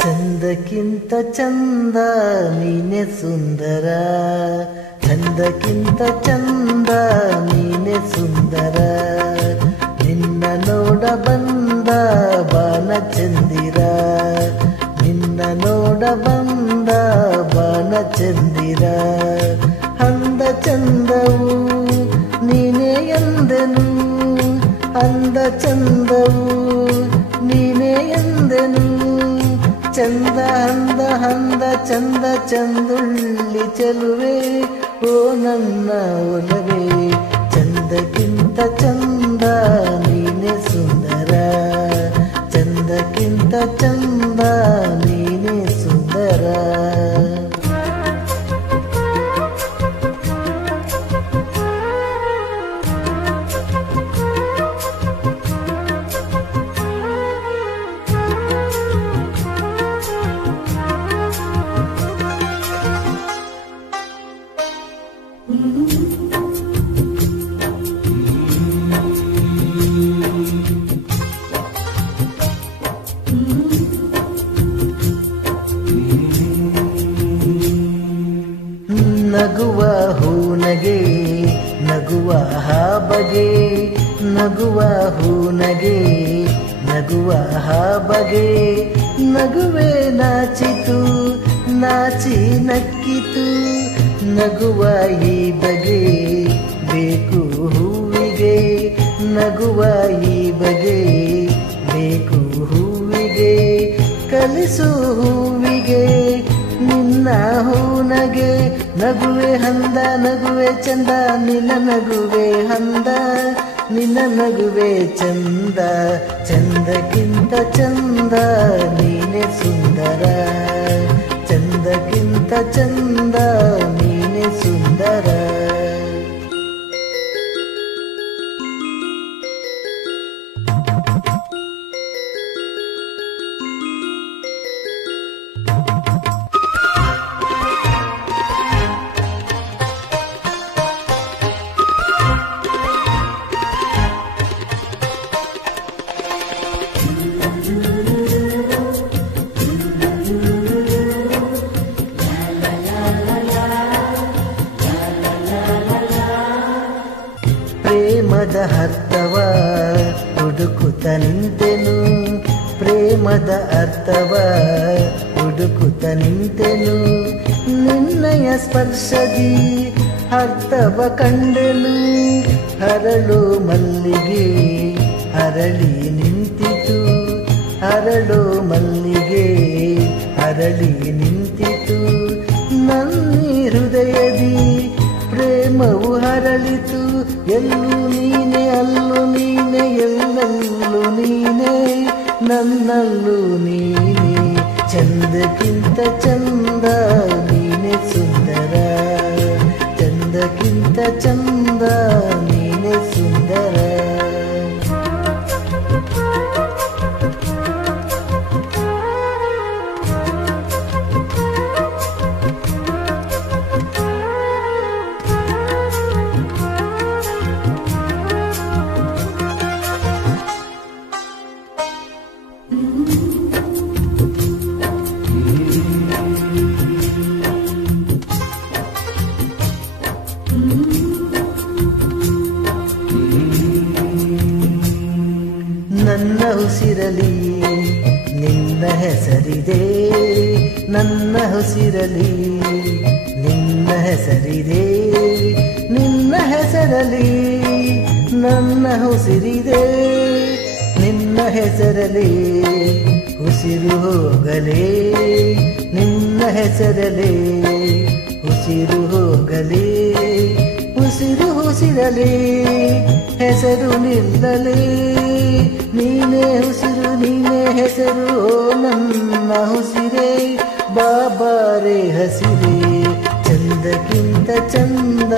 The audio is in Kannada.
ಚಂದಕ್ಕಿಂತ ಚಂದ ನೀನೆ ಸುಂದರ, ಚಂದಕ್ಕಿಂತ ಚಂದ ನೀನೆ ಸುಂದರ, ನಿನ್ನ ನೋಡ ಬಂದ ಬಾನ ಚಂದಿರ, ನಿನ್ನ ನೋಡ ಬಂದ ಬಾನ ಚಂದಿರ, ಅಂದ ಚಂದವು ನೀನೇ ಎಂದೆನು, ಅಂದ ಚಂದವು ನೀನೇ ಎಂದೆನು, ಚಂದ ಅಂದ ಅಂದ ಚಂದ ಚಂದುಳ್ಳಿ ಚೆಲುವೆ ಓ ನನ್ನ ಒಲವೇ, ಚಂದಕ್ಕಿಂತ ಚಂದ ನೀನೆ ಸುಂದರ, ಚಂದಕ್ಕಿಂತ ಚಂದ ನೀನೆ ಸುಂದರ. ನಗುವ ಹೂನಗೆ ನಗುವ ಹಾಬಗೆ, ನಗುವ ಹೂನಗೆ ನಗುವ ಹಾಬಗೆ, ನಗುವೆ ನಾಚಿತು ನಾಚಿ ನಕ್ಕಿತು, ನಗುವ ಈ ಬಗೆ ಬೇಕು ಹೂವಿಗೆ, ನಗುವ ಈ ಬಗೆ ಬೇಕು ಹೂವಿಗೆ, ಕಲಿಸು ಹೂವಿಗೆ ನಿನ್ನ ಹೂನಗೆ, ನಗುವೆ ಹಂದ ನಗುವೆ ಚಂದ ನಿನ್ನ ನಗುವೆ ಹಂದ, ನಿನ್ನ ನಗುವೆ ಚಂದ, ಚಂದಕ್ಕಿಂತ ಚಂದ ನೀನೆ ಸುಂದರ, ಚಂದಕ್ಕಿಂತ ಚಂದ ನೀನೆ ಸುಂದರ. ಪ್ರೇಮದ ಅರ್ಥವ ಹುಡುಕುತ್ತ ನಿಂತೆನು, ಪ್ರೇಮದ ಅರ್ಥವ ಹುಡುಕುತ್ತ ನಿಂತೆನು, ನಿನ್ನಯ ಸ್ಪರ್ಶದಿ ಅರ್ಥವ ಕಂಡೆನು, ಹರಳು ಮಲ್ಲಿಗೆ ಅರಳಿ ನಿಂತಿತು, ಹರಳು ಮಲ್ಲಿಗೆ ಅರಳಿ ನಿಂತಿತು, ನನ್ನಿ ಹೃದಯದಿ ಪ್ರೇಮವು ಹರಳಿತು, ಎಲ್ಲೂ ನೀನೆ ಅಲ್ಲೂ ನೀನೆ ಎಲ್ಲಲ್ಲೂ ನೀನೆ ನನ್ನಲ್ಲೂ ನೀನೆ, ಚಂದಕ್ಕಿಂತ ಚಂದ ನೀನೆ ಸುಂದರ, ಚಂದಕ್ಕಿಂತ ಚಂದ ನೀನೆ ಸುಂದರ. ನನ್ನ ಉಸಿರಲಿ ನಿನ್ನ ಹೆಸರಿದೆ, ನನ್ನ ಉಸಿರಲಿ ನಿನ್ನ ಹೆಸರಿದೆ, ನಿನ್ನ ಹೆಸರಲಿ ನನ್ನ ಉಸಿರಿದೆ, ನಿನ್ನ ಹೆಸರಲಿ ಉಸಿರು ಹೋಗಲೇ ನಿನ್ನ ಹೆಸರಲೇ, ಉಸಿರು ಹೋಗಲೇ ಉಸಿರು ಉಸಿರಲೇ, ಹೆಸರು ನಿಲ್ಲಲೇ, ನೀನೇ ಉಸಿರು ನೀನೇ ಹೆಸರು ಓ ನನ್ನ ಉಸಿರೇ, ಬಾಬಾರೇ ಹಸಿರೇ, ಚಂದಕ್ಕಿಂತ ಚಂದ